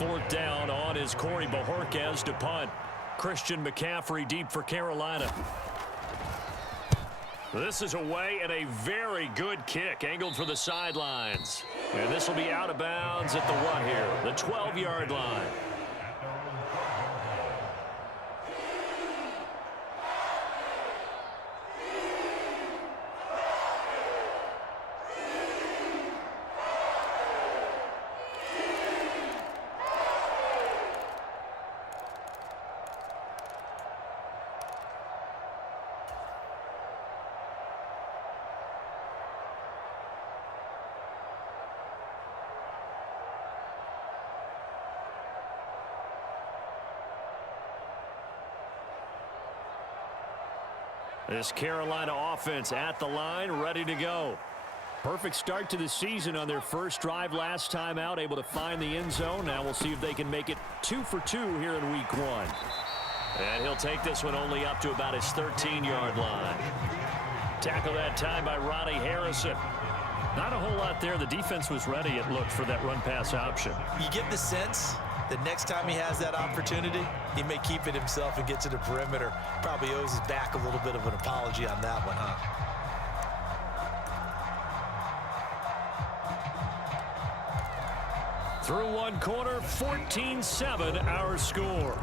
4th down on is Corey Bojorquez to punt. Christian McCaffrey deep for Carolina. This is away and a very good kick angled for the sidelines. And this will be out of bounds at the what here? The 12-yard line. This Carolina offense at the line, ready to go. Perfect start to the season on their first drive last time out, able to find the end zone. Now we'll see if they can make it 2 for 2 here in week 1. And he'll take this one only up to about his 13-yard line. Tackle that time by Ronnie Harrison. Not a whole lot there. The defense was ready, it looked, for that run-pass option. You get the sense that next time he has that opportunity, he may keep it himself and get to the perimeter. Probably owes his back a little bit of an apology on that one, huh? Through one quarter, 14-7 our score.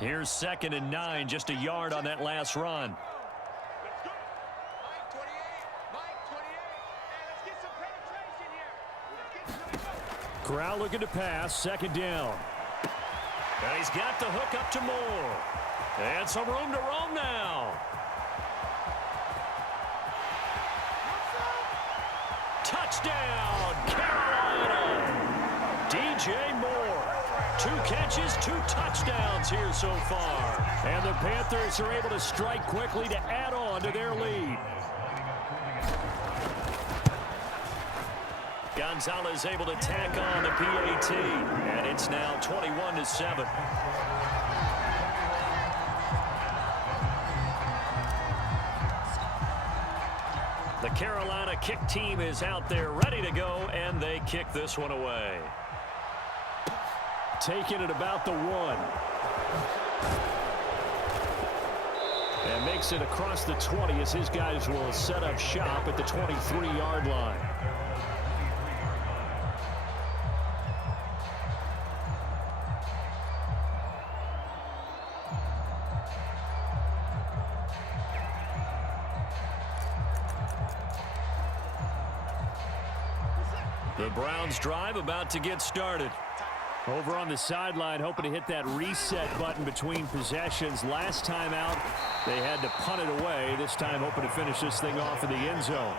Here's 2nd and 9, just a yard on that last run. Corral looking to pass, 2nd down. And he's got the hook up to Moore. And some room to roam now. Touchdown, Carolina! DJ Moore. 2 catches, 2 touchdowns here so far. And the Panthers are able to strike quickly to add on to their lead. Gonzalez able to tack on the PAT. And it's now 21-7. The Carolina kick team is out there ready to go, and they kick this one away. Taking it about the 1. And makes it across the 20 as his guys will set up shop at the 23-yard line. The Browns drive about to get started. Over on the sideline, hoping to hit that reset button between possessions. Last time out, they had to punt it away. This time, hoping to finish this thing off in the end zone.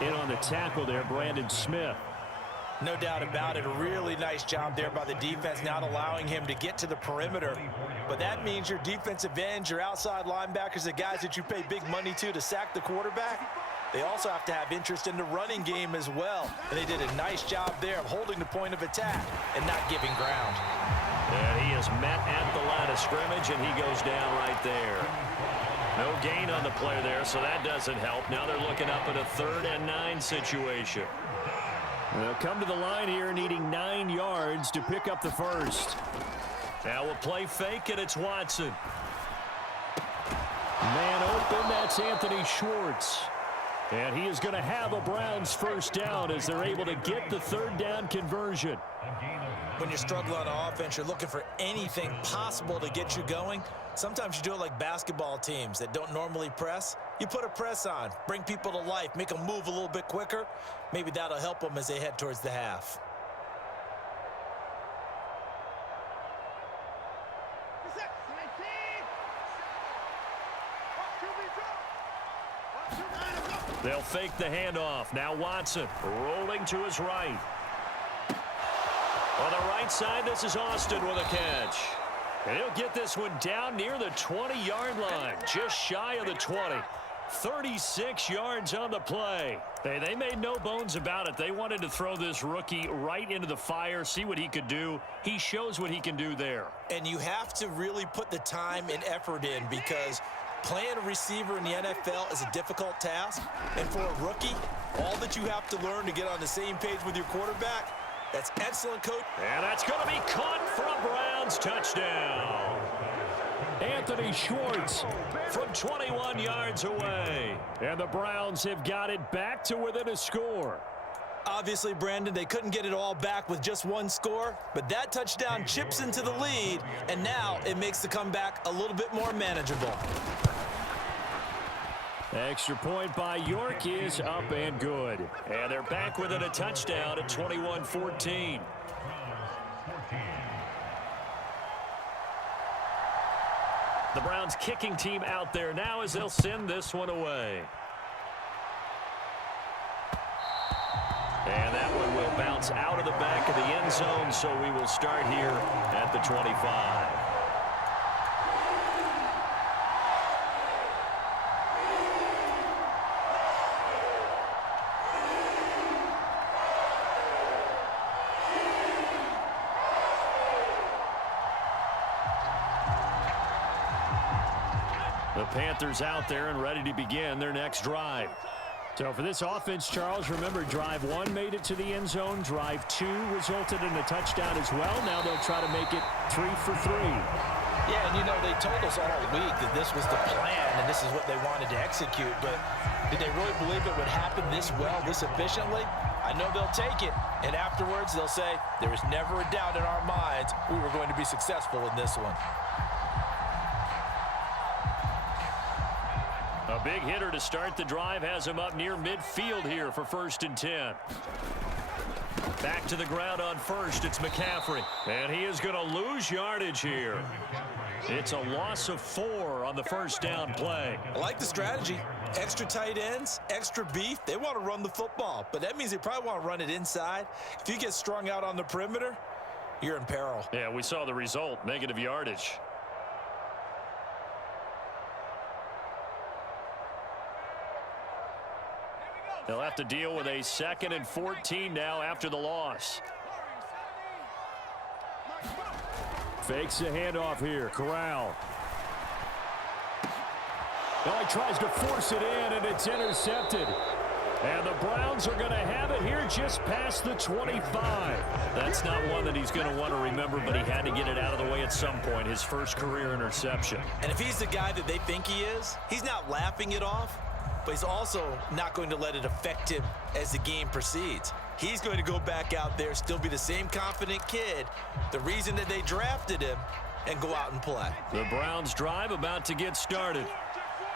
In on the tackle there, Brandon Smith. No doubt about it. A really nice job there by the defense, not allowing him to get to the perimeter. But that means your defensive ends, your outside linebackers, the guys that you pay big money to sack the quarterback, they also have to have interest in the running game as well. And they did a nice job there of holding the point of attack and not giving ground. And he is met at the line of scrimmage, and he goes down right there. No gain on the play there, so that doesn't help. Now they're looking up at a 3rd and 9 situation. They'll come to the line here needing 9 yards to pick up the first. Now we'll play fake, and it's Watson. Man open, that's Anthony Schwartz. And he is going to have a Browns first down as they're able to get the 3rd down conversion. When you're struggling on offense, you're looking for anything possible to get you going. Sometimes you do it like basketball teams that don't normally press. You put a press on, bring people to life, make them move a little bit quicker. Maybe that'll help them as they head towards the half. They'll fake the handoff. Now Watson rolling to his right. On the right side, this is Austin with a catch. And he'll get this one down near the 20-yard line, just shy of the 20. 36 yards on the play. They made no bones about it. They wanted to throw this rookie right into the fire, see what he could do. He shows what he can do there. And you have to really put the time and effort in, because Playing a receiver in the NFL is a difficult task, and for a rookie, all that you have to learn to get on the same page with your quarterback, that's excellent coach. And that's going to be caught for a Browns touchdown. Anthony Schwartz from 21 yards away. And the Browns have got it back to within a score. Obviously, Brandon, they couldn't get it all back with just one score, but that touchdown chips into the lead, and now it makes the comeback a little bit more manageable. Extra point by York is up and good. And they're back within a touchdown at 21-14. The Browns kicking team out there now as they'll send this one away. And that one will bounce out of the back of the end zone, so we will start here at the 25. The Panthers out there and ready to begin their next drive. So for this offense, Charles, remember drive 1 made it to the end zone. Drive 2 resulted in a touchdown as well. Now they'll try to make it 3 for 3. Yeah, and you know, they told us all week that this was the plan and this is what they wanted to execute, but did they really believe it would happen this well, this efficiently? I know they'll take it, and afterwards they'll say, there was never a doubt in our minds we were going to be successful in this one. A big hitter to start the drive has him up near midfield here for 1st and 10. Back to the ground on first, it's McCaffrey. And he is going to lose yardage here. It's a loss of 4 on the first down play. I like the strategy. Extra tight ends, extra beef. They want to run the football, but that means they probably want to run it inside. If you get strung out on the perimeter, you're in peril. Yeah, we saw the result, negative yardage. They'll have to deal with a 2nd and 14 now after the loss. Fakes the handoff here. Corral. Now he tries to force it in, and it's intercepted. And the Browns are going to have it here just past the 25. That's not one that he's going to want to remember, but he had to get it out of the way at some point, his first career interception. And if he's the guy that they think he is, he's not laughing it off, but he's also not going to let it affect him as the game proceeds. He's going to go back out there, still be the same confident kid, the reason that they drafted him, and go out and play. The Browns drive about to get started.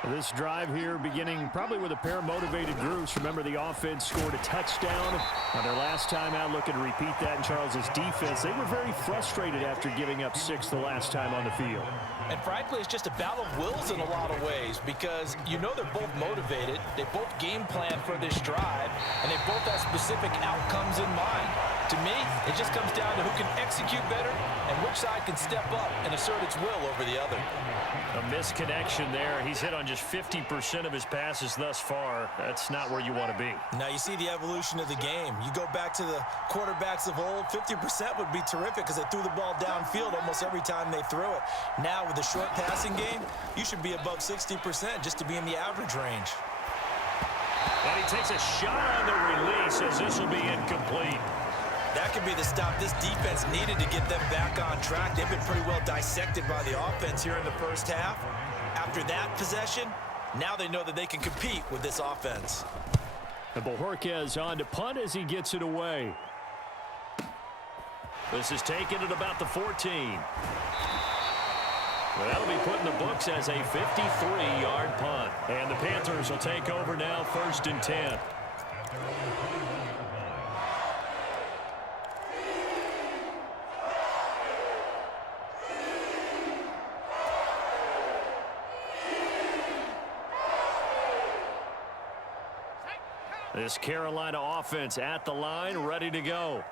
This drive here beginning probably with a pair of motivated groups. Remember, the offense scored a touchdown on their last time out, looking to repeat that in Charles's defense. They were very frustrated after giving up 6 the last time on the field. And frankly, it's just a battle of wills in a lot of ways, because you know they're both motivated, they both game plan for this drive, and they both have specific outcomes in mind. To me, it just comes down to who can execute better and which side can step up and assert its will over the other. A misconnection there. He's hit on just 50% of his passes thus far. That's not where you want to be. Now you see the evolution of the game. You go back to the quarterbacks of old, 50% would be terrific because they threw the ball downfield almost every time they threw it. Now with the short passing game, you should be above 60% just to be in the average range. And he takes a shot on the release as this will be incomplete. That could be the stop this defense needed to get them back on track. They've been pretty well dissected by the offense here in the first half. After that possession, now they know that they can compete with this offense. And Bojorquez on to punt as he gets it away. This is taken at about the 14. Well, that'll be put in the books as a 53-yard punt. And the Panthers will take over now, 1st and 10. This Carolina offense at the line, ready to go.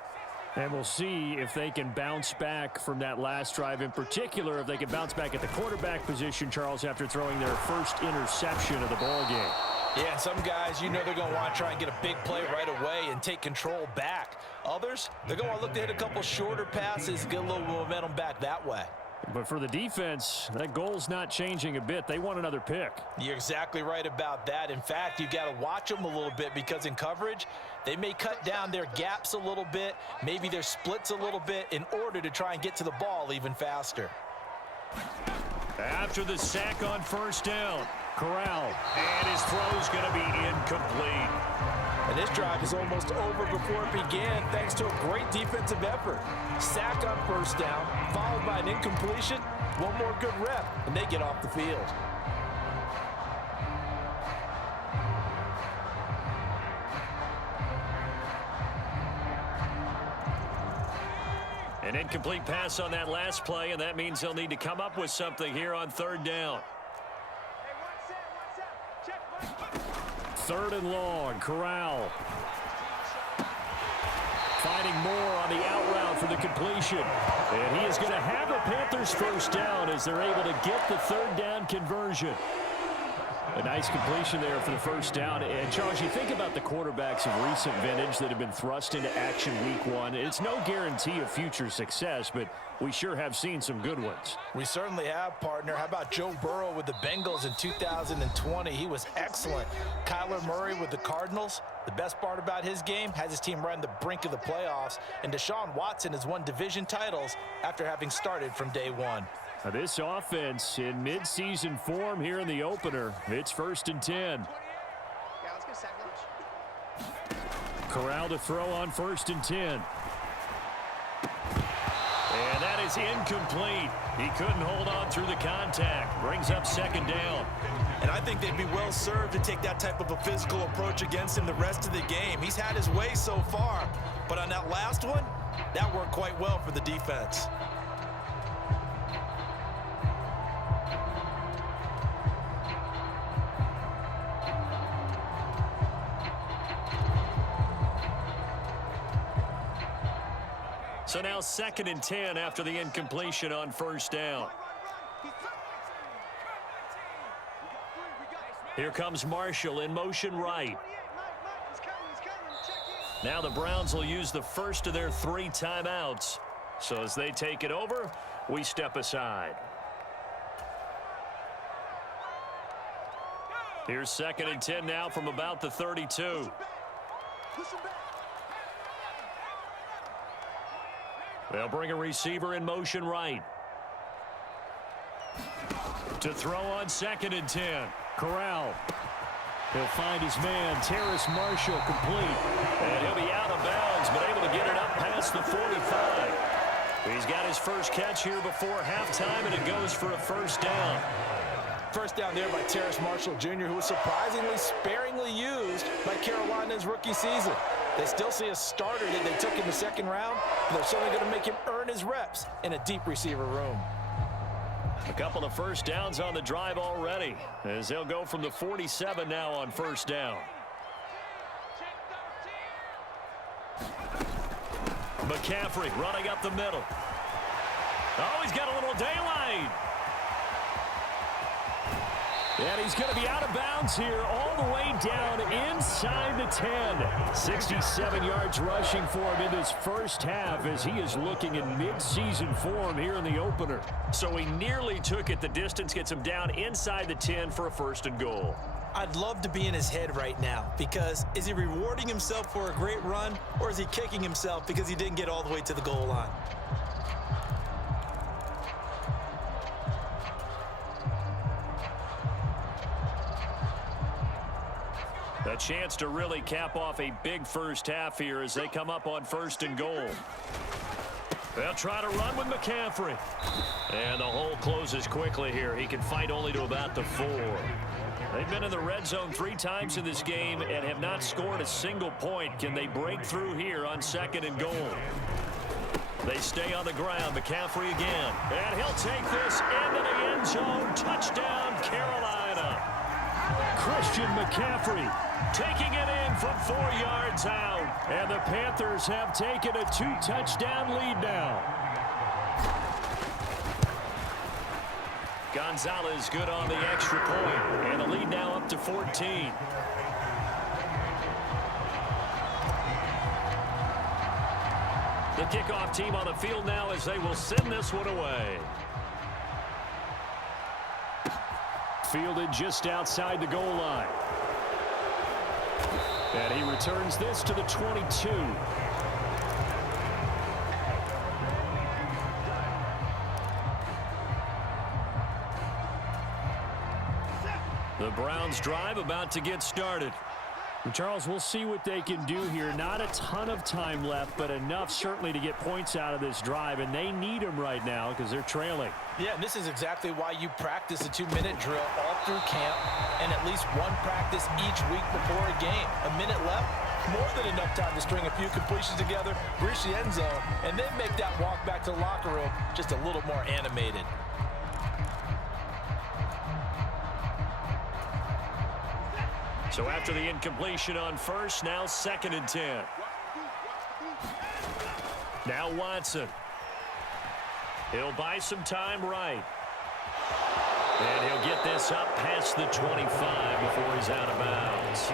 And we'll see if they can bounce back from that last drive. In particular, if they can bounce back at the quarterback position, Charles, after throwing their first interception of the ball game. Yeah, some guys, you know they're going to want to try and get a big play right away and take control back. Others, they're going to look to hit a couple shorter passes, get a little momentum back that way. But for the defense, that goal's not changing a bit. They want another pick. You're exactly right about that. In fact, you got to watch them a little bit because in coverage, they may cut down their gaps a little bit, maybe their splits a little bit in order to try and get to the ball even faster. After the sack on first down, Corral. And his throw's going to be incomplete. And this drive is almost over before it began thanks to a great defensive effort. Sack on first down, followed by an incompletion. One more good rep, and they get off the field. An incomplete pass on that last play, and that means they'll need to come up with something here on third down. Third and long, Corral. Finding more on the out route for the completion. And he is going to have the Panthers first down as they're able to get the third down conversion. A nice completion there for the first down. And, Charles, you think about the quarterbacks of recent vintage that have been thrust into action week one. It's no guarantee of future success, but we sure have seen some good ones. We certainly have, partner. How about Joe Burrow with the Bengals in 2020? He was excellent. Kyler Murray with the Cardinals. The best part about his game has his team right on the brink of the playoffs. And Deshaun Watson has won division titles after having started from day one. Now this offense in midseason form here in the opener. It's 1st and 10. Yeah, let's go sack lunch. Corral to throw on 1st and 10. And that is incomplete. He couldn't hold on through the contact. Brings up 2nd down. And I think they'd be well served to take that type of a physical approach against him the rest of the game. He's had his way so far. But on that last one, that worked quite well for the defense. So now 2nd and 10 after the incompletion on 1st down. Here comes Marshall in motion right. Now the Browns will use the first of their 3 timeouts. So as they take it over, we step aside. Here's 2nd and 10 now from about the 32. They'll bring a receiver in motion right. To throw on 2nd and 10. Corral. He'll find his man, Terrace Marshall, complete. And he'll be out of bounds, but able to get it up past the 45. He's got his first catch here before halftime, and it goes for a 1st down. First down there by Terrace Marshall Jr., who was surprisingly sparingly used by Carolina's rookie season. They still see a starter that they took in the 2nd round, but they're certainly going to make him earn his reps in a deep receiver room. A couple of 1st downs on the drive already, as they'll go from the 47 now on 1st down. McCaffrey running up the middle. Oh, he's got a little daylight. And he's going to be out of bounds here all the way down inside the 10. 67 yards rushing for him in this first half as he is looking in mid-season form here in the opener. So he nearly took it the distance, gets him down inside the 10 for a 1st and goal. I'd love to be in his head right now because is he rewarding himself for a great run or is he kicking himself because he didn't get all the way to the goal line? A chance to really cap off a big first half here as they come up on 1st and goal. They'll try to run with McCaffrey. And the hole closes quickly here. He can fight only to about the 4. They've been in the red zone 3 times in this game and have not scored a single point. Can they break through here on 2nd and goal? They stay on the ground. McCaffrey again. And he'll take this into the end zone. Touchdown, Carolina. Christian McCaffrey taking it in from 4 yards out. And the Panthers have taken a 2-touchdown lead now. Gonzalez good on the extra point. And the lead now up to 14. The kickoff team on the field now as they will send this one away. fielded just outside the goal line. And he returns this to the 22. The Browns drive about to get started. And Charles, we'll see what they can do here. Not a ton of time left, but enough certainly to get points out of this drive, and they need them right now because they're trailing. Yeah, and this is exactly why you practice a 2-minute drill all through camp and at least one practice each week before a game. A minute left, more than enough time to string a few completions together, reach the end zone, and then make that walk back to the locker room just a little more animated. So after the incompletion on first, now 2nd and 10. Now Watson. He'll buy some time right. And he'll get this up past the 25 before he's out of bounds.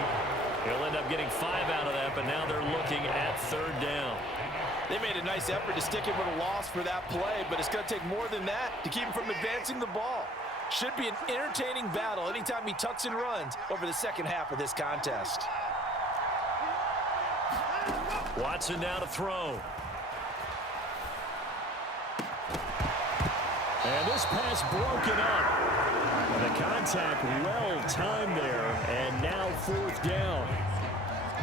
He'll end up getting 5 out of that, but now they're looking at 3rd down. They made a nice effort to stick him with a loss for that play, but it's going to take more than that to keep him from advancing the ball. Should be an entertaining battle anytime he tucks and runs over the second half of this contest. Watson now to throw. And this pass broken up. And the contact well timed there, and now 4th down.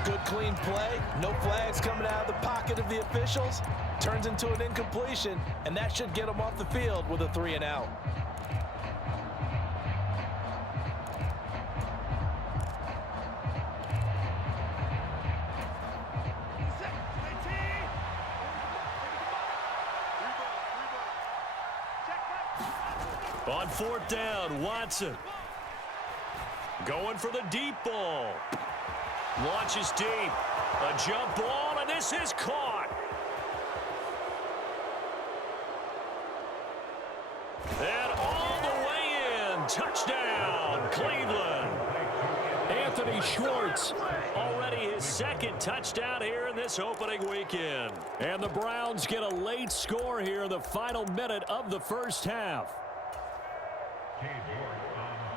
Good clean play, no flags coming out of the pocket of the officials. Turns into an incompletion, and that should get him off the field with a 3 and out. On 4th down, Watson. Going for the deep ball. Launches deep. A jump ball, and this is caught. And all the way in. Touchdown, Cleveland. Anthony Schwartz, already his 2nd touchdown here in this opening weekend. And the Browns get a late score here in the final minute of the first half.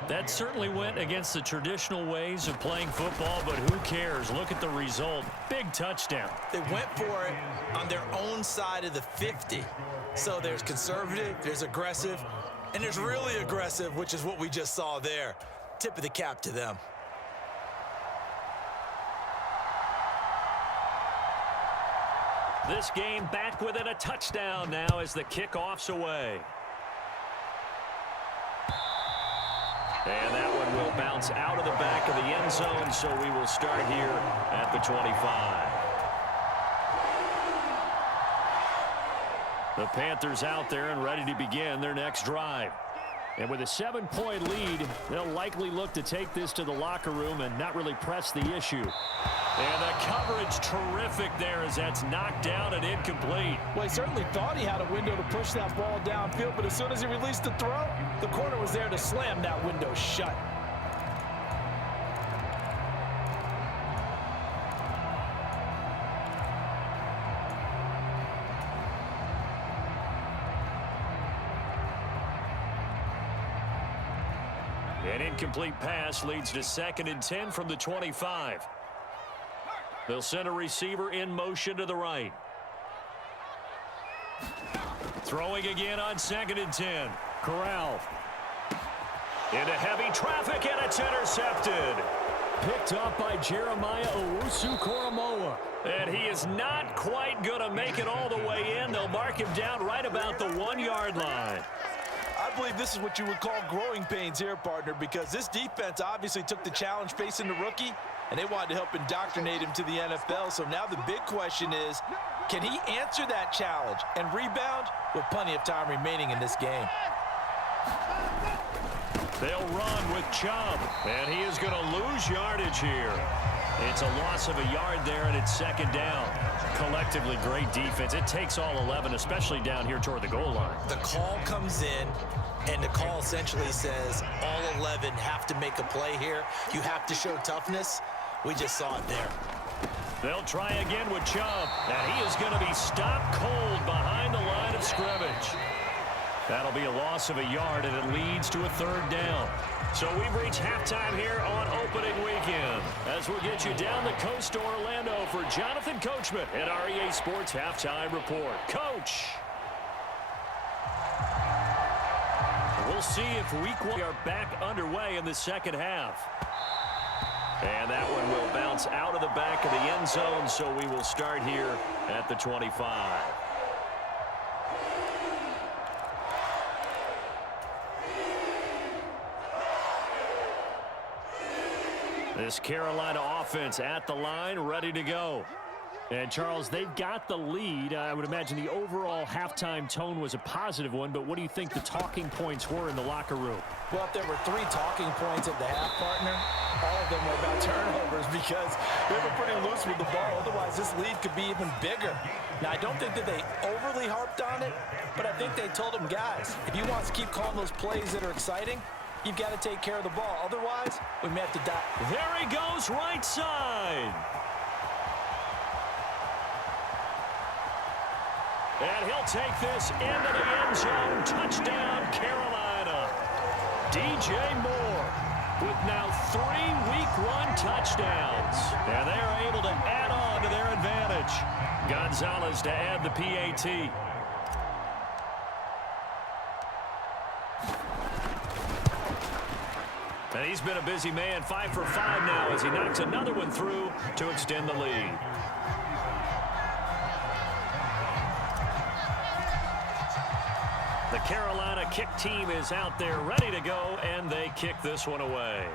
That certainly went against the traditional ways of playing football, but who cares? Look at the result. Big touchdown. They went for it on their own side of the 50. So there's conservative, there's aggressive, and there's really aggressive, which is what we just saw there. Tip of the cap to them. This game back within a touchdown now as the kickoff's away. And that one will bounce out of the back of the end zone, so we will start here at the 25. The Panthers out there and ready to begin their next drive. And with a 7-point lead, they'll likely look to take this to the locker room and not really press the issue. And the coverage terrific there as that's knocked down and incomplete. Well, he certainly thought he had a window to push that ball downfield, but as soon as he released the throw, the corner was there to slam that window shut. An incomplete pass leads to 2nd and 10 from the 25. They'll send a receiver in motion to the right. Throwing again on 2nd and 10. Corral. Into heavy traffic, and it's intercepted. Picked up by Jeremiah Owusu-Koramoah. And he is not quite going to make it all the way in. They'll mark him down right about the 1-yard line. I believe this is what you would call growing pains here, partner, because this defense obviously took the challenge facing the rookie, and they wanted to help indoctrinate him to the NFL. So now the big question is, can he answer that challenge and rebound with plenty of time remaining in this game? They'll run with Chubb, and he is going to lose yardage here. It's a loss of a yard there, and it's 2nd down. Collectively, great defense. It takes all 11, especially down here toward the goal line. The call comes in, and the call essentially says all 11 have to make a play here. You have to show toughness. We just saw it there. They'll try again with Chubb, and he is going to be stopped cold behind the line of scrimmage. That'll be a loss of a yard, and it leads to a third down. So we've reached halftime here on opening weekend. As we'll get you down the coast to Orlando for Jonathan Coachman at REA Sports Halftime Report. Coach! We'll see if week one are back underway in the second half. And that one will bounce out of the back of the end zone, so we will start here at the 25. This Carolina offense at the line, ready to go. And, Charles, they've got the lead. I would imagine the overall halftime tone was a positive one, but what do you think the talking points were in the locker room? Well, if there were 3 talking points at the half, partner, all of them were about turnovers because they were pretty loose with the ball. Otherwise, this lead could be even bigger. Now, I don't think that they overly harped on it, but I think they told them, guys, if you want to keep calling those plays that are exciting, you've got to take care of the ball. Otherwise, we may have to die. There he goes, right side. And he'll take this into the end zone. Touchdown, Carolina. DJ Moore with now 3 Week 1 touchdowns. And they're able to add on to their advantage. Gonzalez to add the PAT. And he's been a busy man, 5 for 5 now as he knocks another one through to extend the lead. The Carolina kick team is out there ready to go, and they kick this one away.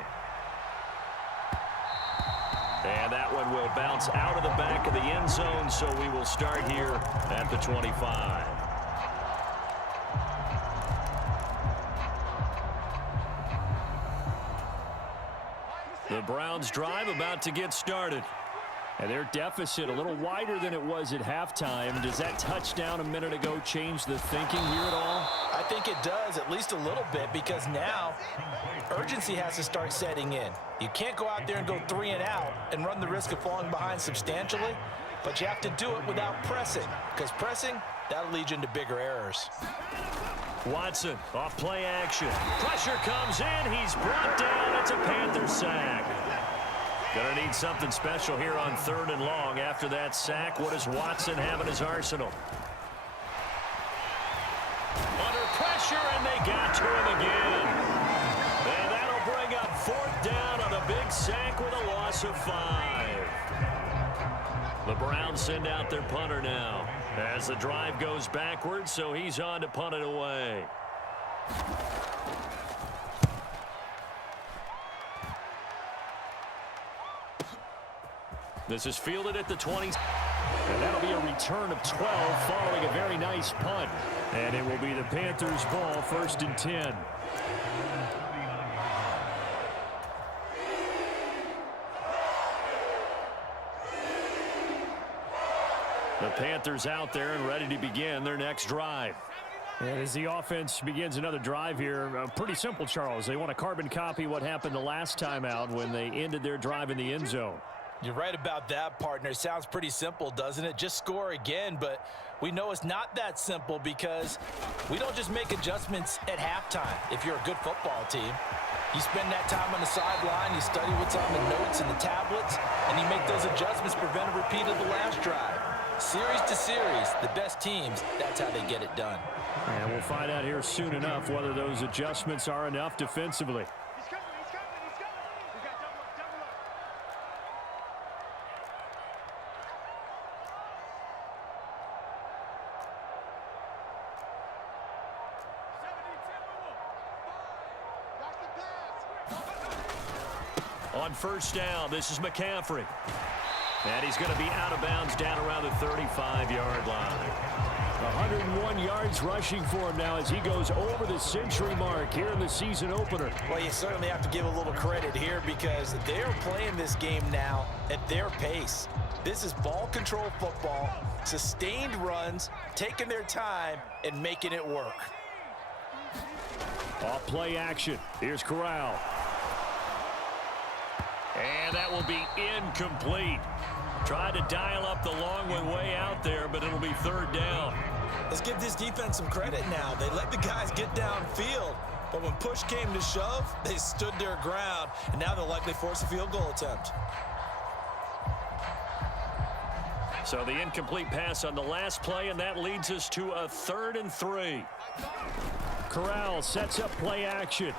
And that one will bounce out of the back of the end zone, so we will start here at the 25. The Browns drive about to get started. And their deficit a little wider than it was at halftime. Does that touchdown a minute ago change the thinking here at all? I think it does, at least a little bit, because now urgency has to start setting in. You can't go out there and go 3 and out and run the risk of falling behind substantially, but you have to do it without pressing, because pressing, that'll lead you into bigger errors. Watson off play action. Pressure comes in. He's brought down. It's a Panther sack. Gonna need something special here on 3rd and long. After that sack, what does Watson have in his arsenal? Under pressure, and they got to him again. And that'll bring up 4th down on a big sack with a loss of 5. The Browns send out their punter now as the drive goes backwards, so he's on to punt it away. This is fielded at the 20. And that'll be a return of 12 following a very nice punt. And it will be the Panthers' ball, 1st and 10. The Panthers out there and ready to begin their next drive. And as the offense begins another drive here, pretty simple, Charles. They want to carbon copy what happened the last time out when they ended their drive in the end zone. You're right about that, partner. It sounds pretty simple, doesn't it? Just score again, but we know it's not that simple because we don't just make adjustments at halftime if you're a good football team. You spend that time on the sideline, you study what's on the notes and the tablets, and you make those adjustments, prevent a repeat of the last drive. Series to series, the best teams, that's how they get it done. And we'll find out here soon enough whether those adjustments are enough defensively. He's coming. We got double up. On 1st down, this is McCaffrey. And he's going to be out of bounds down around the 35-yard line. 101 yards rushing for him now as he goes over the century mark here in the season opener. Well, you certainly have to give a little credit here because they're playing this game now at their pace. This is ball control football, sustained runs, taking their time, and making it work. Off play action. Here's Corral. And that will be incomplete. Tried to dial up the long one way out there, but it'll be 3rd down. Let's give this defense some credit now. They let the guys get downfield, but when push came to shove, they stood their ground, and now they'll likely force a field goal attempt. So the incomplete pass on the last play, and that leads us to a 3rd and 3. Corral sets up play action.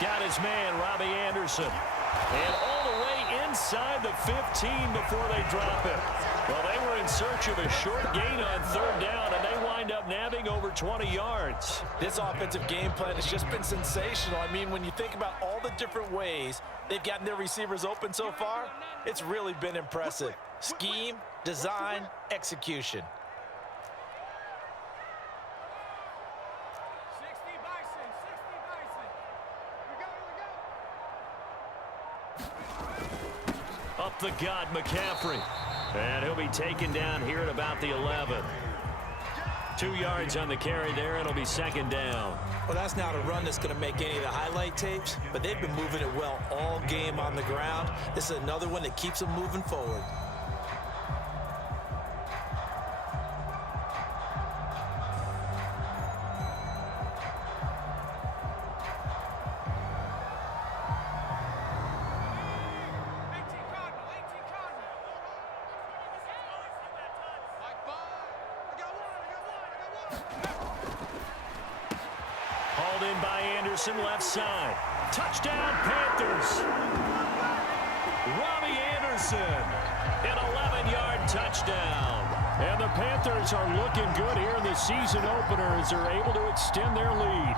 Got his man, Robbie Anderson. And all the way inside the 15 before they drop it. Well, they were in search of a short gain on 3rd down, and they wind up nabbing over 20 yards. This offensive game plan has just been sensational. I mean, when you think about all the different ways they've gotten their receivers open so far, it's really been impressive. Scheme, design, execution. Up the gut, McCaffrey. And he'll be taken down here at about the 11. 2 yards on the carry there. It'll be 2nd down. Well, that's not a run that's going to make any of the highlight tapes, but they've been moving it well all game on the ground. This is another one that keeps them moving forward. Hauled in by Anderson, left side. Touchdown, Panthers. Robbie Anderson, an 11-yard touchdown. And the Panthers are looking good here in the season opener as they're able to extend their lead.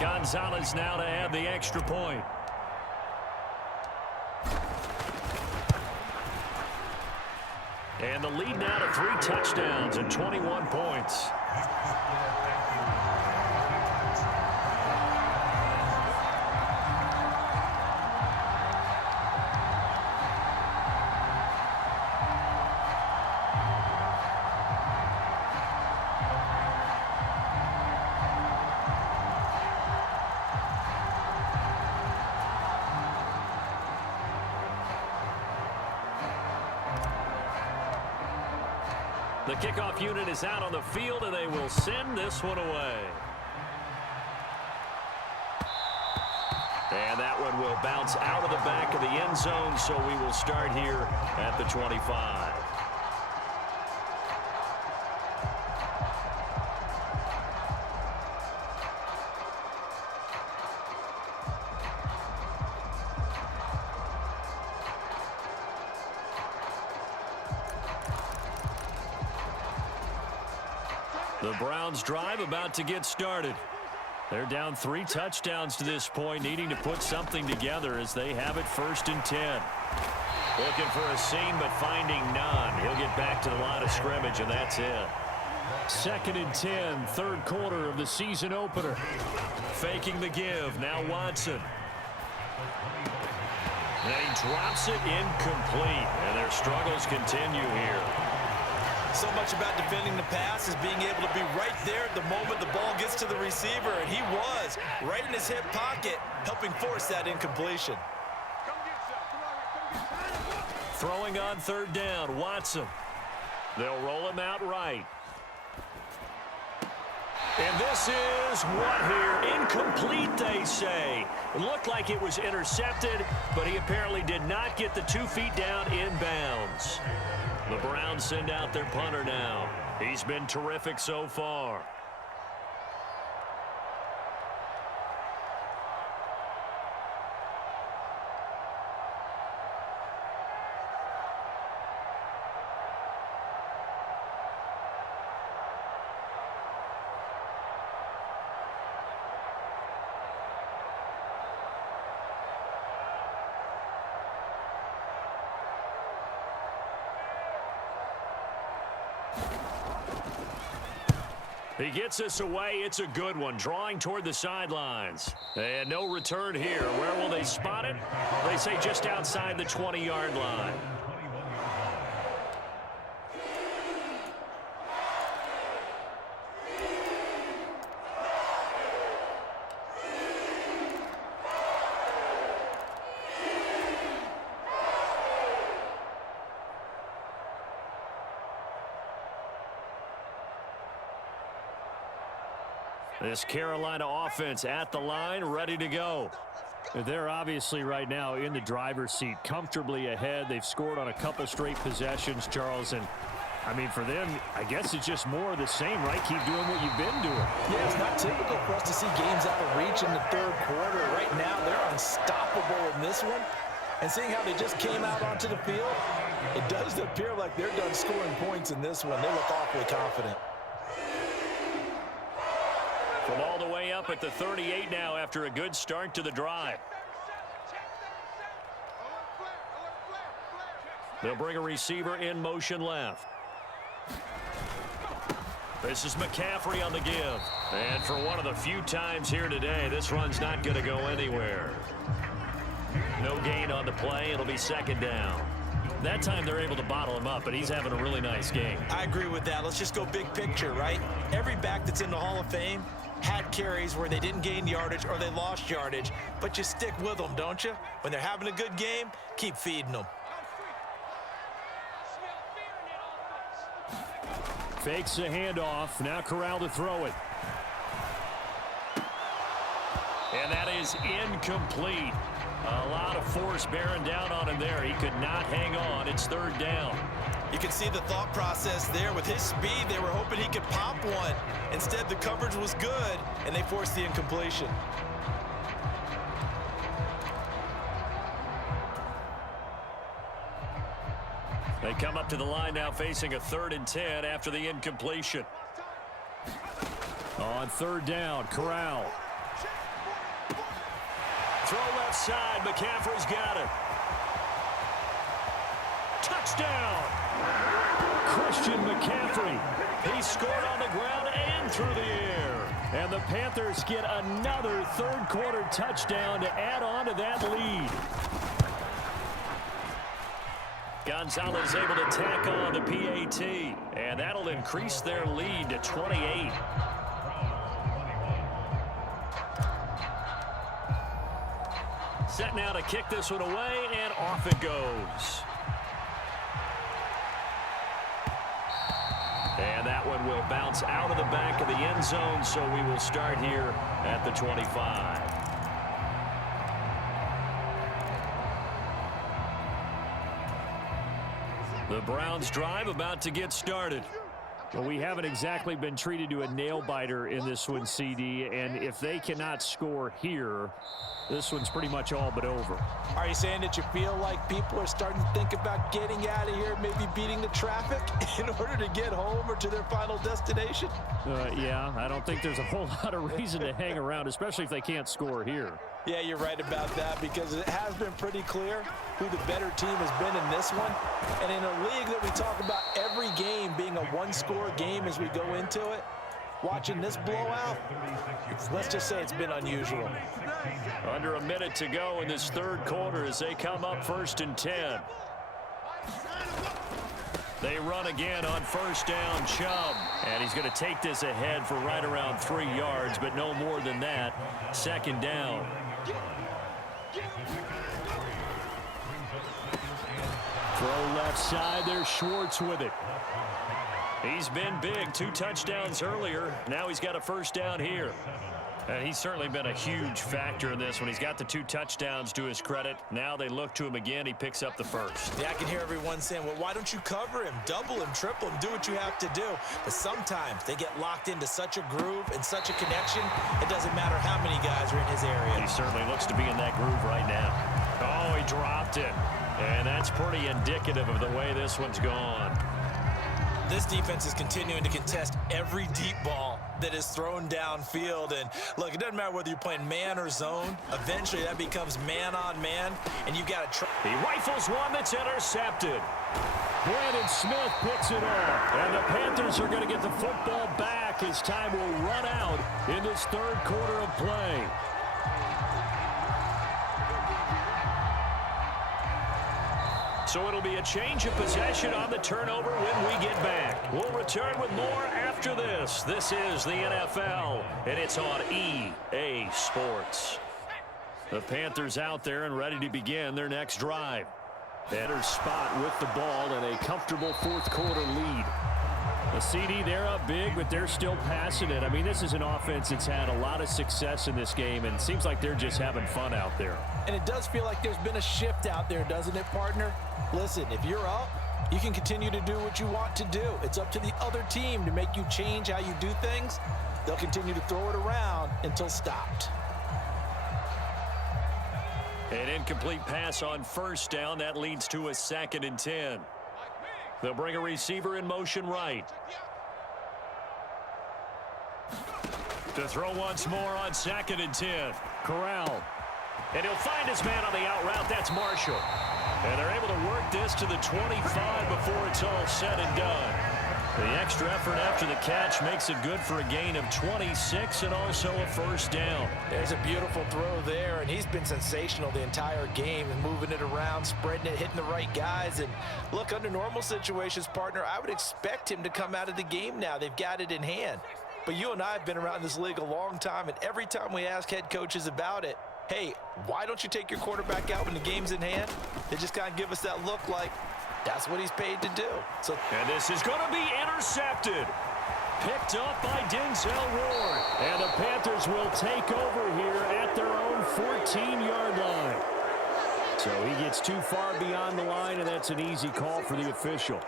Gonzalez now to add the extra point. And the lead now to 3 touchdowns and 21 points. The kickoff unit is out on the field, and they will send this one away. And that one will bounce out of the back of the end zone, so we will start here at the 25. The Browns drive about to get started. They're down 3 touchdowns to this point, needing to put something together as they have it 1st and 10. Looking for a seam, but finding none. He'll get back to the line of scrimmage, and that's it. 2nd and 10, 3rd quarter of the season opener. Faking the give, now Watson. And he drops it incomplete, and their struggles continue here. So much about defending the pass is being able to be right there at the moment the ball gets to the receiver, and he was right in his hip pocket, helping force that incompletion. Throwing on 3rd down, Watson. They'll roll him out right. And this is what here? Incomplete, they say. It looked like it was intercepted, but he apparently did not get the 2 feet down inbounds. The Browns send out their punter now. He's been terrific so far. He gets us away. It's a good one. Drawing toward the sidelines. And no return here. Where will they spot it? They say just outside the 20-yard line. This Carolina offense at the line, ready to go. They're obviously right now in the driver's seat, comfortably ahead. They've scored on a couple straight possessions, Charles, and I mean, for them, I guess it's just more of the same, right? Keep doing what you've been doing. Yeah, it's not typical for us to see games out of reach in the third quarter. Right now, they're unstoppable in this one. And seeing how they just came out onto the field, it does appear like they're done scoring points in this one. They look awfully confident. From all the way up at the 38 now after a good start to the drive. They'll bring a receiver in motion left. This is McCaffrey on the give. And for one of the few times here today, this run's not going to go anywhere. No gain on the play. It'll be second down. That time they're able to bottle him up, but he's having a really nice game. I agree with that. Let's just go big picture, right? Every back that's in the Hall of Fame had carries where they didn't gain yardage or they lost yardage, but you stick with them, don't you? When they're having a good game, keep feeding them. Fakes the handoff. Now Corral to throw it. And that is incomplete. A lot of force bearing down on him there. He could not hang on. It's third down. You can see the thought process there. With his speed, they were hoping he could pop one. Instead, the coverage was good, and they forced the incompletion. They come up to the line now facing a 3rd and 10 after the incompletion. On third down, Corral. Throw left side. McCaffrey's got it. Touchdown. Christian McCaffrey. He scored on the ground and through the air. And the Panthers get another third quarter touchdown to add on to that lead. Gonzalez able to tack on the PAT, and that'll increase their lead to 28. Set now to kick this one away, and off it goes. And that one will bounce out of the back of the end zone, so we will start here at the 25. The Browns drive about to get started. Well, we haven't exactly been treated to a nail-biter in this one, CD, and if they cannot score here, this one's pretty much all but over. Are you saying that you feel like people are starting to think about getting out of here, maybe beating the traffic in order to get home or to their final destination? Yeah, I don't think there's a whole lot of reason to hang around, especially if they can't score here. Yeah, you're right about that, because it has been pretty clear who the better team has been in this one. And in a league that we talk about every game being a one-score game as we go into it, watching this blowout, let's just say it's been unusual. Under a minute to go in this third quarter as they come up 1st and 10. They run again on first down, Chubb. And he's going to take this ahead for right around 3 yards, but no more than that. Second down. Throw left side. There's Schwartz with it. He's been big. 2 touchdowns earlier. Now he's got a first down here. And he's certainly been a huge factor in this one. He's got the 2 touchdowns to his credit. Now they look to him again. He picks up the first. Yeah, I can hear everyone saying, well, why don't you cover him? Double him, triple him, do what you have to do. But sometimes they get locked into such a groove and such a connection, it doesn't matter how many guys are in his area. He certainly looks to be in that groove right now. Oh, he dropped it. And that's pretty indicative of the way this one's gone. This defense is continuing to contest every deep ball that is thrown downfield. And look, it doesn't matter whether you're playing man or zone. Eventually, that becomes man on man, and you've got to try. He rifles one that's intercepted. Brandon Smith picks it off. And the Panthers are going to get the football back as time will run out in this third quarter of play. So it'll be a change of possession on the turnover when we get back. We'll return with more after this. This is the NFL, and it's on EA Sports. The Panthers out there and ready to begin their next drive. Better spot with the ball and a comfortable fourth quarter lead. A CD, they're up big, but they're still passing it. I mean, this is an offense that's had a lot of success in this game, and it seems like they're just having fun out there. And it does feel like there's been a shift out there, doesn't it, partner? Listen, if you're up, you can continue to do what you want to do. It's up to the other team to make you change how you do things. They'll continue to throw it around until stopped. An incomplete pass on first down. That leads to a 2nd and 10. They'll bring a receiver in motion right. To throw once more on 2nd and 10. Corral. And he'll find his man on the out route. That's Marshall. And they're able to work this to the 25 before it's all said and done. The extra effort after the catch makes it good for a gain of 26 and also a first down. There's a beautiful throw there, and he's been sensational the entire game, moving it around, spreading it, hitting the right guys. And look, under normal situations, partner, I would expect him to come out of the game now. They've got it in hand. But you and I have been around this league a long time, and every time we ask head coaches about it, hey, why don't you take your quarterback out when the game's in hand? They just kind of give us that look like that's what he's paid to do. And this is going to be intercepted. Picked up by Denzel Ward. And the Panthers will take over here at their own 14-yard line. So he gets too far beyond the line, and that's an easy call for the official.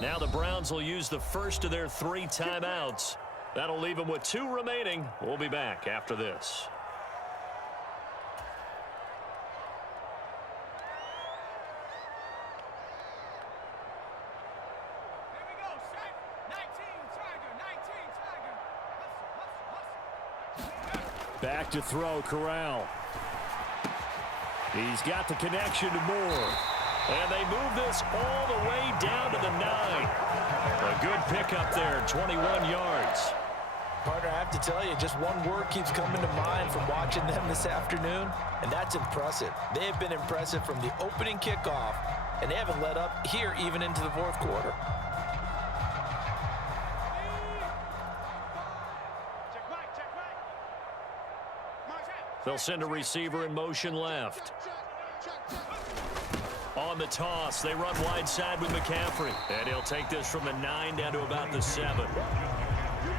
Now the Browns will use the first of their 3 timeouts. That'll leave them with 2 remaining. We'll be back after this. Back to throw, Corral. He's got the connection to Moore. And they move this all the way down to the 9. A good pickup there, 21 yards. Partner, I have to tell you, just one word keeps coming to mind from watching them this afternoon, and that's impressive. They have been impressive from the opening kickoff, and they haven't let up here even into the 4th quarter. They'll send a receiver in motion left. On the toss, they run wide side with McCaffrey. And he'll take this from the 9 down to about the 7.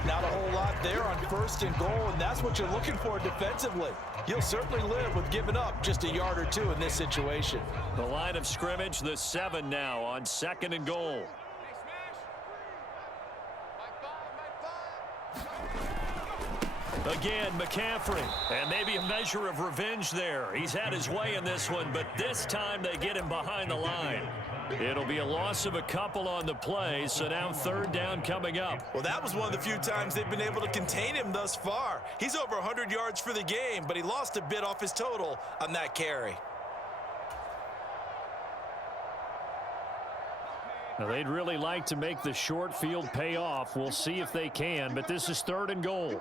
Not a whole lot there on 1st and goal, and that's what you're looking for defensively. You'll certainly live with giving up just a yard or 2 in this situation. The line of scrimmage, the 7 now on 2nd and goal. Again, McCaffrey, and maybe a measure of revenge there. He's had his way in this one, but this time they get him behind the line. It'll be a loss of a couple on the play, so now 3rd down coming up. Well, that was one of the few times they've been able to contain him thus far. He's over 100 yards for the game, but he lost a bit off his total on that carry. Now, they'd really like to make the short field pay off. We'll see if they can, but this is 3rd and goal.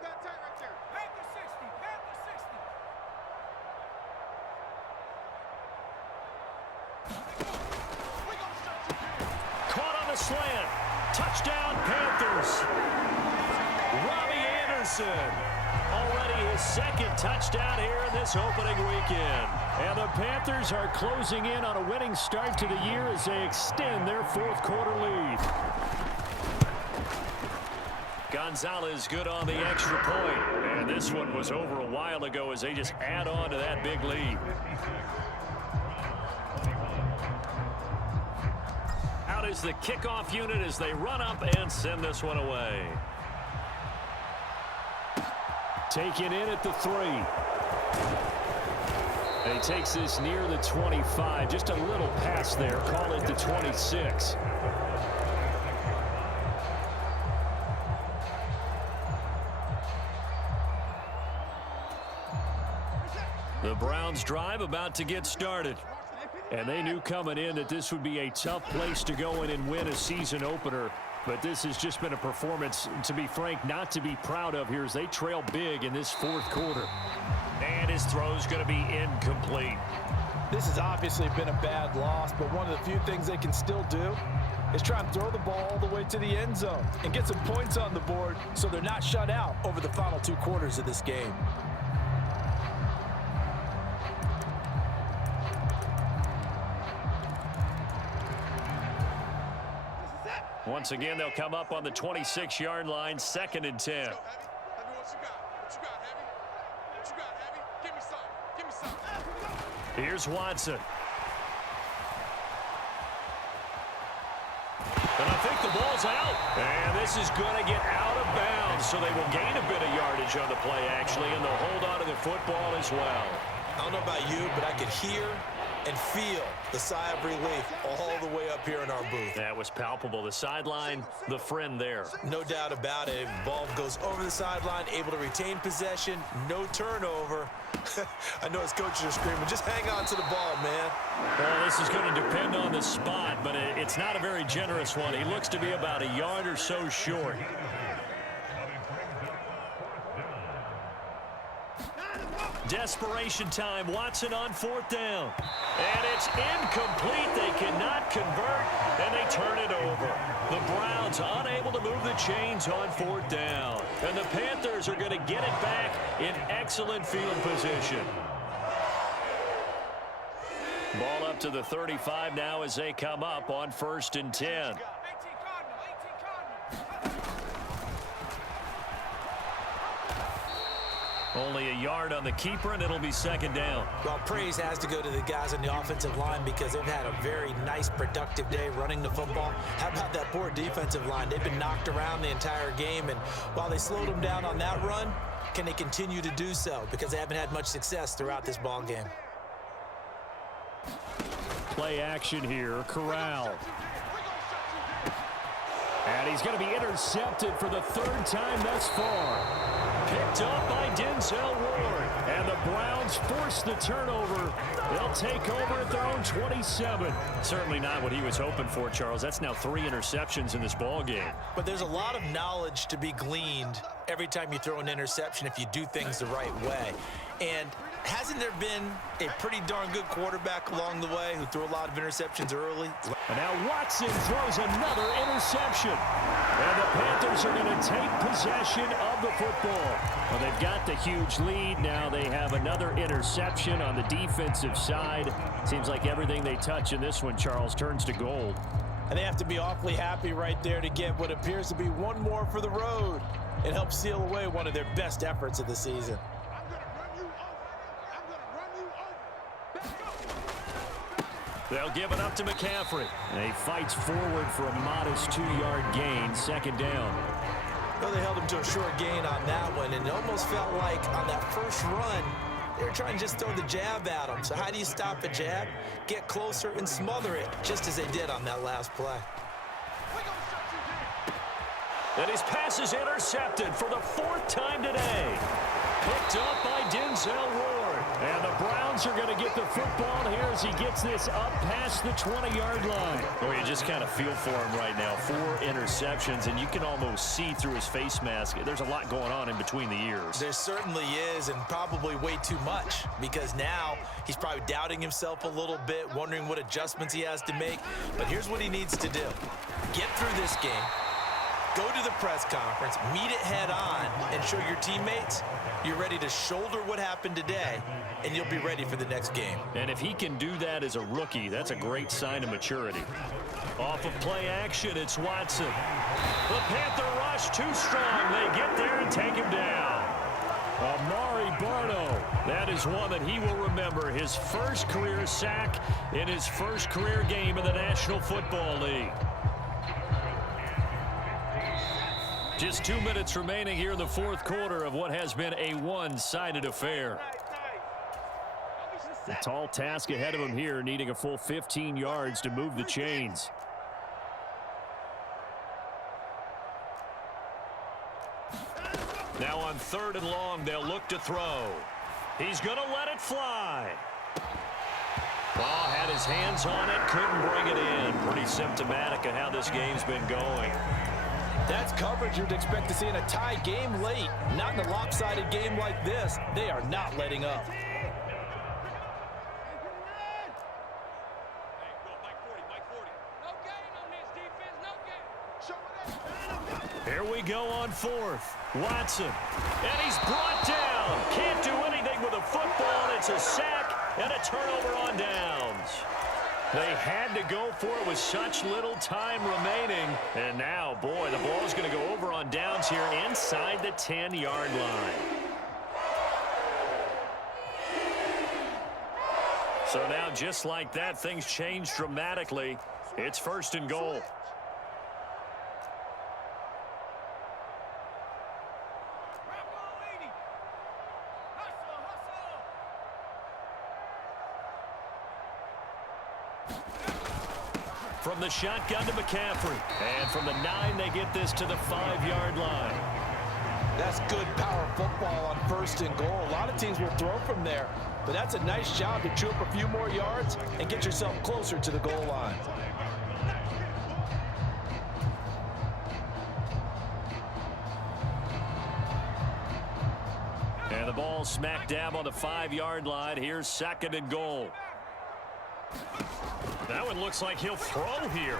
Slant. Touchdown, Panthers. Robbie Anderson. Already his 2nd touchdown here in this opening weekend. And the Panthers are closing in on a winning start to the year as they extend their 4th quarter lead. Gonzalez good on the extra point. And this one was over a while ago as they just add on to that big lead. Is the kickoff unit as they run up and send this one away. Taken in at the 3. And he takes this near the 25. Just a little pass there. Call it the 26. The Browns drive about to get started. And they knew coming in that this would be a tough place to go in and win a season opener. But this has just been a performance, to be frank, not to be proud of here as they trail big in this 4th quarter. And his throw's going to be incomplete. This has obviously been a bad loss, but one of the few things they can still do is try and throw the ball all the way to the end zone and get some points on the board so they're not shut out over the final 2 quarters of this game. Once again, they'll come up on the 26-yard line, 2nd and 10. Here's Watson. And I think the ball's out. And this is going to get out of bounds, so they will gain a bit of yardage on the play, actually, and they'll hold on to the football as well. I don't know about you, but I could hear and feel the sigh of relief all the way up here in our booth. That was palpable. The sideline, the friend there. No doubt about it. Ball goes over the sideline, able to retain possession, no turnover. I know his coaches are screaming, just hang on to the ball, man. Well, this is going to depend on the spot, but it's not a very generous one. He looks to be about a yard or so short. Desperation time. Watson on 4th down. And it's incomplete. They cannot convert, and they turn it over. The Browns unable to move the chains on 4th down. And the Panthers are going to get it back in excellent field position. Ball up to the 35 now as they come up on 1st and 10. Only a yard on the keeper, and it'll be 2nd down. Well, praise has to go to the guys on the offensive line because they've had a very nice, productive day running the football. How about that poor defensive line? They've been knocked around the entire game, and while they slowed them down on that run, can they continue to do so? Because they haven't had much success throughout this ball game. Play action here, Corral. And he's going to be intercepted for the 3rd time thus far. Picked up by Denzel Ward. And the Browns force the turnover. They'll take over at their own 27. Certainly not what he was hoping for, Charles. That's now 3 interceptions in this ball game. But there's a lot of knowledge to be gleaned every time you throw an interception if you do things the right way. And hasn't there been a pretty darn good quarterback along the way who threw a lot of interceptions early? And now Watson throws another interception. And the Panthers are going to take possession of the football. Well, they've got the huge lead. Now they have another interception on the defensive side. Seems like everything they touch in this one, Charles, turns to gold. And they have to be awfully happy right there to get what appears to be one more for the road. It helps seal away one of their best efforts of the season. They'll give it up to McCaffrey. And he fights forward for a modest 2-yard gain, 2nd down. Well, they held him to a short gain on that one, and it almost felt like on that first run, they were trying to just throw the jab at him. So how do you stop a jab? Get closer and smother it, just as they did on that last play. And his pass is intercepted for the 4th time today. Picked up by Denzel Ward. And the Browns are going to get the football here as he gets this up past the 20-yard line. Well, you just kind of feel for him right now. 4 interceptions, and you can almost see through his face mask. There's a lot going on in between the ears. There certainly is, and probably way too much, because now he's probably doubting himself a little bit, wondering what adjustments he has to make. But here's what he needs to do. Get through this game. Go to the press conference, meet it head on, and show your teammates you're ready to shoulder what happened today, and you'll be ready for the next game. And if he can do that as a rookie, that's a great sign of maturity. Off of play action, it's Watson. The Panther rush too strong. They get there and take him down. Amari Barno, that is one that he will remember. His first career sack in his first career game in the National Football League. Just 2 minutes remaining here in the 4th quarter of what has been a one-sided affair. A tall task ahead of him here, needing a full 15 yards to move the chains. Now on 3rd and long, they'll look to throw. He's going to let it fly. Ball had his hands on it, couldn't bring it in. Pretty symptomatic of how this game's been going. That's coverage you'd expect to see in a tie game late. Not in a lopsided game like this. They are not letting up. Here we go on fourth. Watson. And he's brought down. Can't do anything with a football. It's a sack and a turnover on downs. They had to go for it with such little time remaining. And now, boy, the ball's going to go over on downs here inside the 10-yard line. So now, just like that, things change dramatically. It's first and goal. From the shotgun to McCaffrey. And from the 9, they get this to the 5-yard line. That's good power football on first and goal. A lot of teams will throw from there, but that's a nice job to chew up a few more yards and get yourself closer to the goal line. And the ball smack dab on the 5-yard line. Here's second and goal. That one looks like he'll throw here.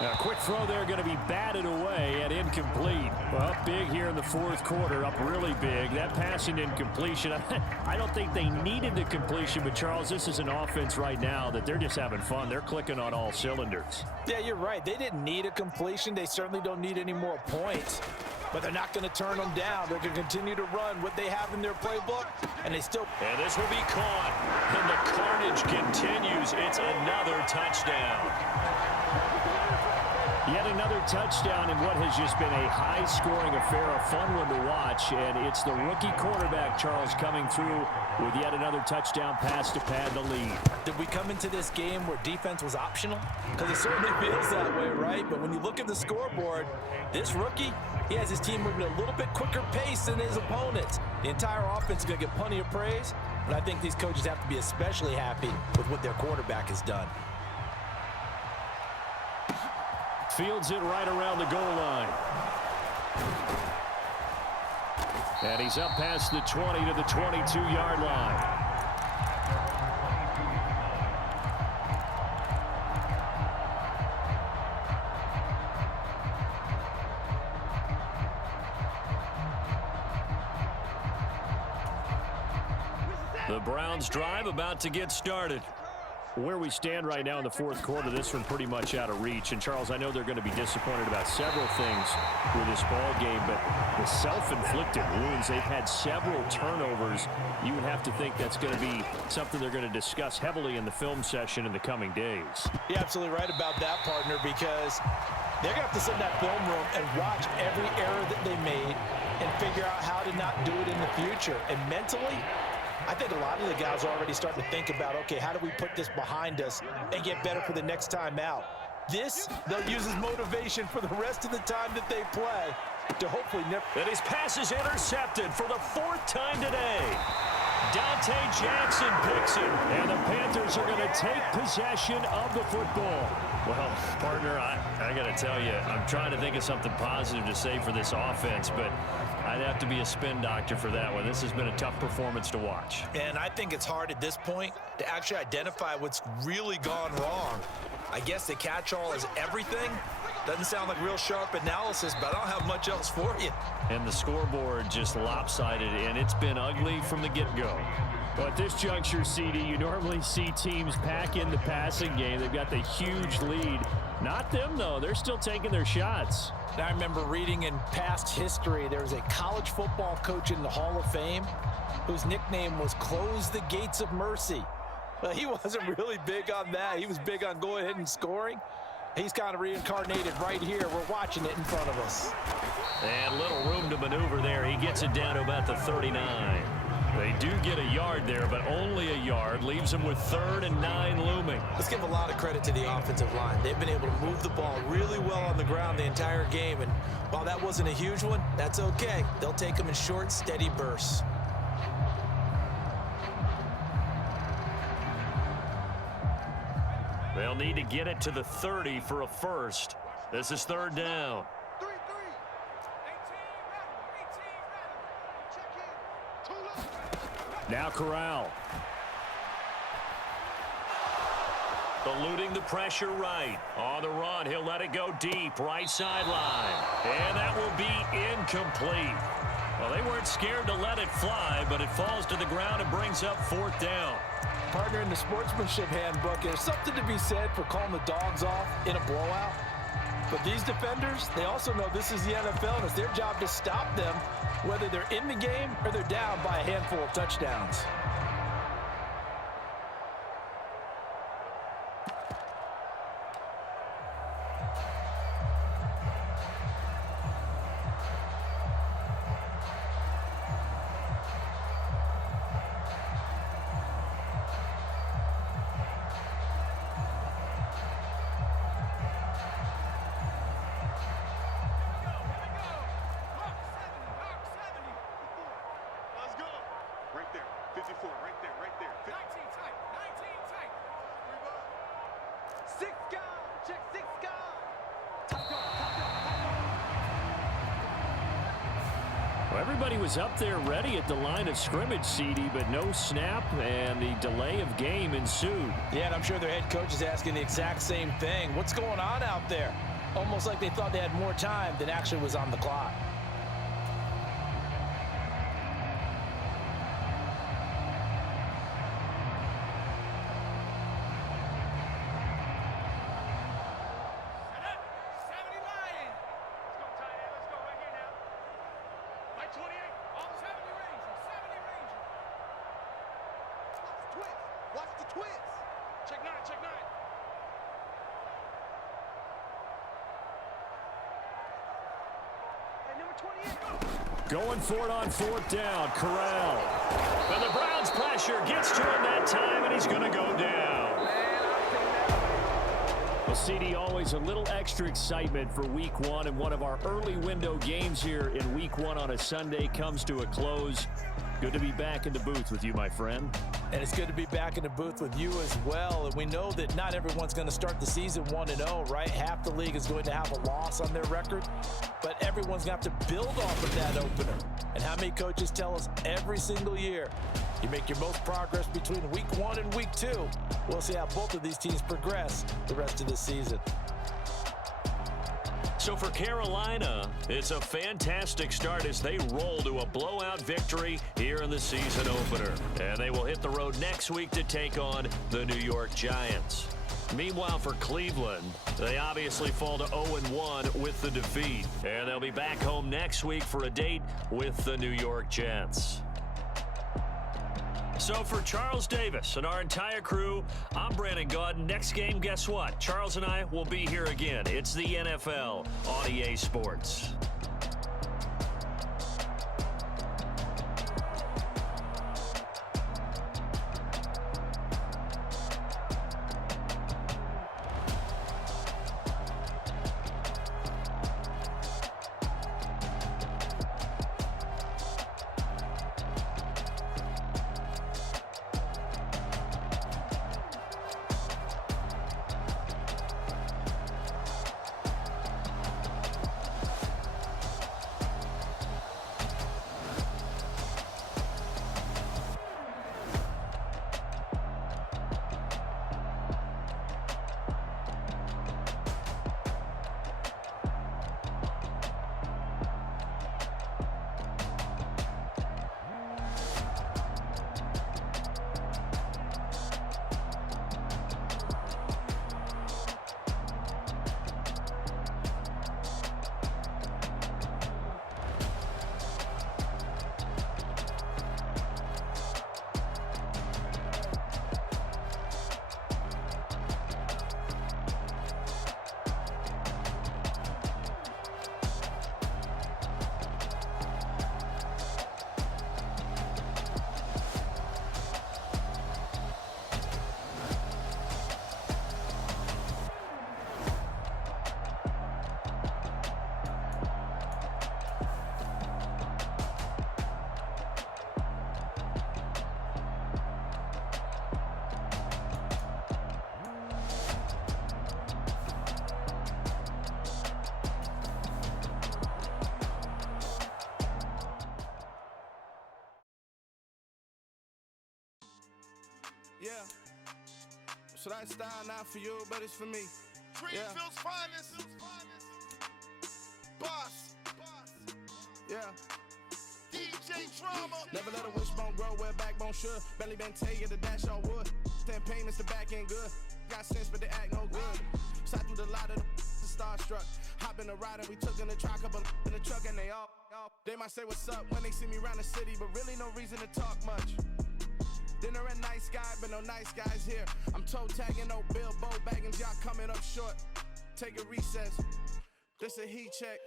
A quick throw there going to be batted away and incomplete. Well, big here in the fourth quarter, up really big. That passing incompletion, I don't think they needed the completion, but Charles, this is an offense right now that they're just having fun. They're clicking on all cylinders. Yeah, you're right. They didn't need a completion. They certainly don't need any more points, but they're not going to turn them down. They're going to continue to run what they have in their playbook, and they still... And this will be caught, and the carnage continues. It's another touchdown. Yet another touchdown in what has just been a high-scoring affair, a fun one to watch, and it's the rookie quarterback, Charles, coming through with yet another touchdown pass to pad the lead. Did we come into this game where defense was optional? Because it certainly feels that way, right? But when you look at the scoreboard, this rookie, he has his team moving at a little bit quicker pace than his opponents. The entire offense is going to get plenty of praise, but I think these coaches have to be especially happy with what their quarterback has done. Fields it right around the goal line. And he's up past the 20 to the 22-yard line. The Browns drive about to get started. Where we stand right now in the fourth quarter, this one pretty much out of reach. And, Charles, I know they're going to be disappointed about several things with this ball game, but the self-inflicted wounds, they've had several turnovers. You would have to think that's going to be something they're going to discuss heavily in the film session in the coming days. You're absolutely right about that, partner, because they're going to have to sit in that film room and watch every error that they made and figure out how to not do it in the future. And mentally, I think a lot of the guys are already starting to think about, okay, how do we put this behind us and get better for the next time out? This, they'll use as motivation for the rest of the time that they play to hopefully never... And his pass is intercepted for the 4th time today. Dante Jackson picks him, and the Panthers are going to take possession of the football. Well, partner, I got to tell you, I'm trying to think of something positive to say for this offense, but I'd have to be a spin doctor for that one. This has been a tough performance to watch. And I think it's hard at this point to actually identify what's really gone wrong. I guess the catch-all is everything. Doesn't sound like real sharp analysis, but I don't have much else for you. And the scoreboard just lopsided, and it's been ugly from the get-go. Well, at this juncture, CD, you normally see teams pack in the passing game. They've got the huge lead. Not them, though. They're still taking their shots. And I remember reading in past history, there was a college football coach in the Hall of Fame whose nickname was Close the Gates of Mercy. Well, he wasn't really big on that. He was big on going ahead and scoring. He's kind of reincarnated right here. We're watching it in front of us. And little room to maneuver there. He gets it down to about the 39. They do get a yard there, but only a yard. Leaves them with 3rd and 9 looming. Let's give a lot of credit to the offensive line. They've been able to move the ball really well on the ground the entire game. And while that wasn't a huge one, that's okay. They'll take them in short, steady bursts. They'll need to get it to the 30 for a first. This is 3rd down. Now Corral. Eluding the pressure right. On the run, he'll let it go deep, right sideline. And that will be incomplete. Well, they weren't scared to let it fly, but it falls to the ground and brings up 4th down. Partner, in the sportsmanship handbook, there's something to be said for calling the dogs off in a blowout. But these defenders, they also know this is the NFL, and it's their job to stop them, whether they're in the game or they're down by a handful of touchdowns. Everybody was up there ready at the line of scrimmage, CD, but no snap, and the delay of game ensued. Yeah, and I'm sure their head coach is asking the exact same thing. What's going on out there? Almost like they thought they had more time than actually was on the clock. Going for it on 4th down, Corral. And the Browns pressure gets to him that time, and he's going to go down. Well, CD, always a little extra excitement for Week 1, and one of our early window games here in Week 1 on a Sunday comes to a close. Good to be back in the booth with you, my friend. And it's good to be back in the booth with you as well. And we know that not everyone's going to start the season 1-0, right? Half the league is going to have a loss on their record. But everyone's going to have to build off of that opener. And how many coaches tell us every single year, you make your most progress between Week 1 and Week 2. We'll see how both of these teams progress the rest of the season. So for Carolina, it's a fantastic start as they roll to a blowout victory here in the season opener. And they will hit the road next week to take on the New York Giants. Meanwhile, for Cleveland, they obviously fall to 0-1 with the defeat. And they'll be back home next week for a date with the New York Jets. So for Charles Davis and our entire crew, I'm Brandon Gaudin. Next game, guess what? Charles and I will be here again. It's the NFL on EA Sports. Yeah. So that style not for you, but it's for me. Greenville's finest. Boss. Yeah. DJ Drama. Never let a wishbone grow where backbone should. Belly been take it, the dash all wood. 10 payments, the back end good. Got sense, but they act no good. Side through the lot of the starstruck. Hop in the ride and we took in the truck, couple in the truck, and they all. They might say what's up when they see me around the city, but really no reason to talk much. Dinner a nice guy, but no nice guys here. I'm toe tagging, no Bilbo Baggins, y'all coming up short. Take a recess. This a heat check.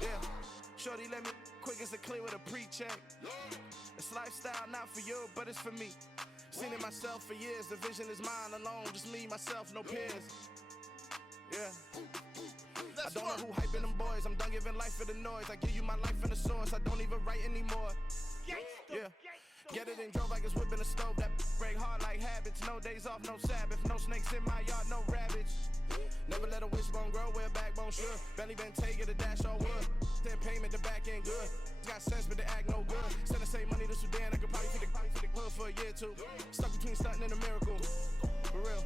Yeah. Shorty let me quick as a clear with a pre-check. It's lifestyle not for you, but it's for me. Seen it myself for years. The vision is mine alone. Just me, myself, no peers. Yeah. I don't know who hyping them boys. I'm done giving life for the noise. I give you my life in the source. I don't even write anymore. Yeah. Get it and drove like it's whipping a stove. That break hard like habits. No days off, no Sabbath. No snakes in my yard, no rabbits. Never let a wishbone grow where backbone should. Belly been take it, the dash all wood. 10 payment, the back end good. Got sense, but they act no good. Send the same money to Sudan. I could probably feed the hood for a year or two. Stuck between stunting and a miracle. For real.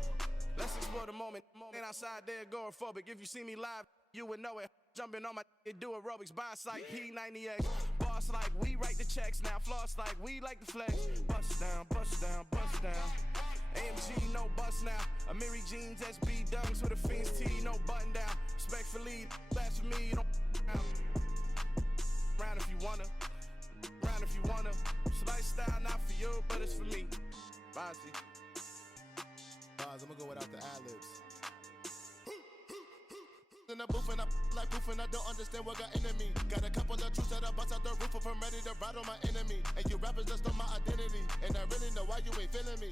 Let's explore the moment. Ain't outside there agoraphobic. If you see me live, you would know it. Jumping on my do aerobics, buy site P90X. Boss like we write the checks now. Floss like we like the flex. Bust down, bust down, bust down. AMG, no bust now. Amiri jeans, SB dunks with a Fiends T, no button down. Respectfully, blasphemy, you don't round if you wanna. Round if you wanna. So lifestyle not for you, but it's for me. Bossy. Bars, I'ma go without the ad-libs. In the booth and I like proof and I don't understand what got into me. Got a couple of truths that I bust out the roof if I'm ready to ride on my enemy. And you rappers just stole my identity. And I really know why you ain't feeling me.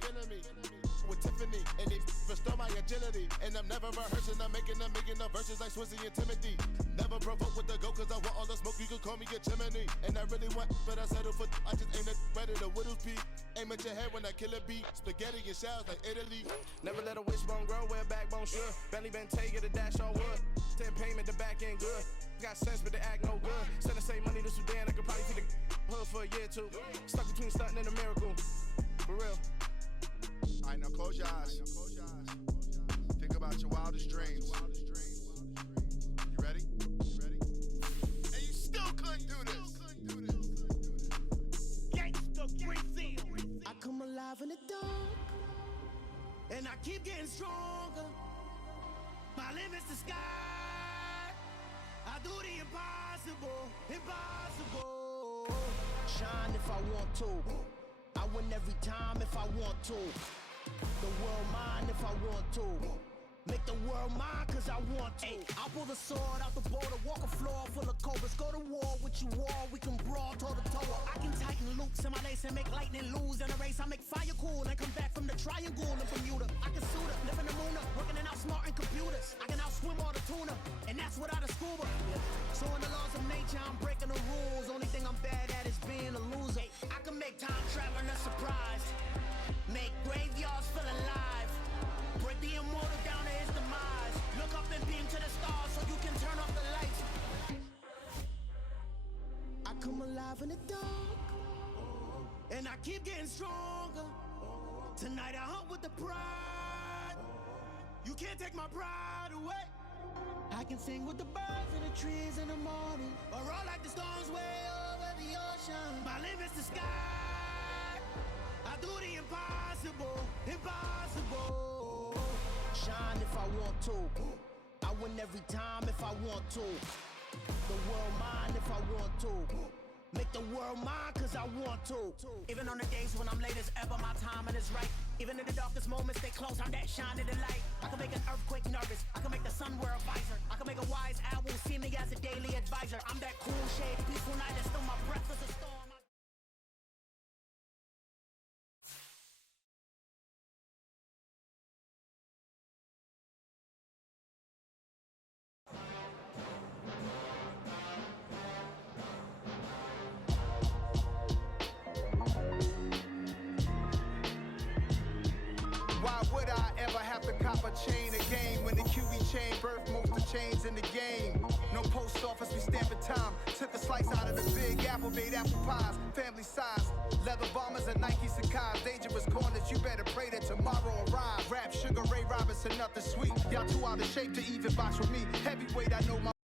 With Tiffany, and they restore my agility. And I'm never rehearsing, I'm making a million of verses like Swizzy and Timothy. Never provoke with the go, cause I want all the smoke, you can call me a chimney. And I really want, but I settle for, I just ain't ready to whittles peak. Aim at your head when I kill a beat. Spaghetti and shells like Italy. Never let a wishbone grow where backbone should. Belly been take it, the dash all wood. 10 payment, the back end good. Got sense, but they act no good. Send the same money to Sudan, I could probably feed the hood for a year or two. Stuck between stunting and a miracle. For real. All right, now close your eyes. Think about your wildest dreams. You ready? And you still couldn't do this. I come alive in the dark, and I keep getting stronger. My limit's the sky. I do the impossible, impossible. Shine if I want to. I win every time if I want to. The world mine if I want to. Make the world mine cause I want to. Ay, I'll pull the sword out the border, walk a floor full of cobras. Go to war with you all, we can brawl toe to toe. I can tighten loops in my lace and make lightning lose in a race. I make fire cool and come back from the triangle in Bermuda. I can suit up, live in the moon up, working and outsmarting computers. I can outswim all the tuna, and that's without a scuba. So in the laws of nature, I'm breaking the rules. Only thing I'm bad at is being a loser. I can make time traveling a surprise. Make graveyards feel alive. Break the immortal down to his demise. Look up and beam to the stars so you can turn off the lights. I come alive in the dark, and I keep getting stronger. Tonight I hunt with the pride. You can't take my pride away. I can sing with the birds and the trees in the morning, or roll like the storms way over the ocean. My limit's the sky. I do the impossible, impossible. Shine if I want to. I win every time if I want to. The world mine if I want to. Make the world mine cause I want to. Even on the days when I'm late as ever, my timing is right. Even in the darkest moments, stay close, I'm that shine in the light. I can make an earthquake nervous, I can make the sun wear a visor. I can make a wise owl see me as a daily advisor. I'm that cool shade, peaceful night that's still my breath is a storm. Why would I ever have to cop a chain? A game when the QB chain birth most of chains in the game. No post office, we stamping time. Took a slice out of the big apple, made apple pies. Family size, leather bombers and Nike Sacai's. Dangerous corners, you better pray that tomorrow arrives. Rap, Sugar Ray Robinson, nothing sweet. Y'all too out of shape to even box with me. Heavyweight, I know my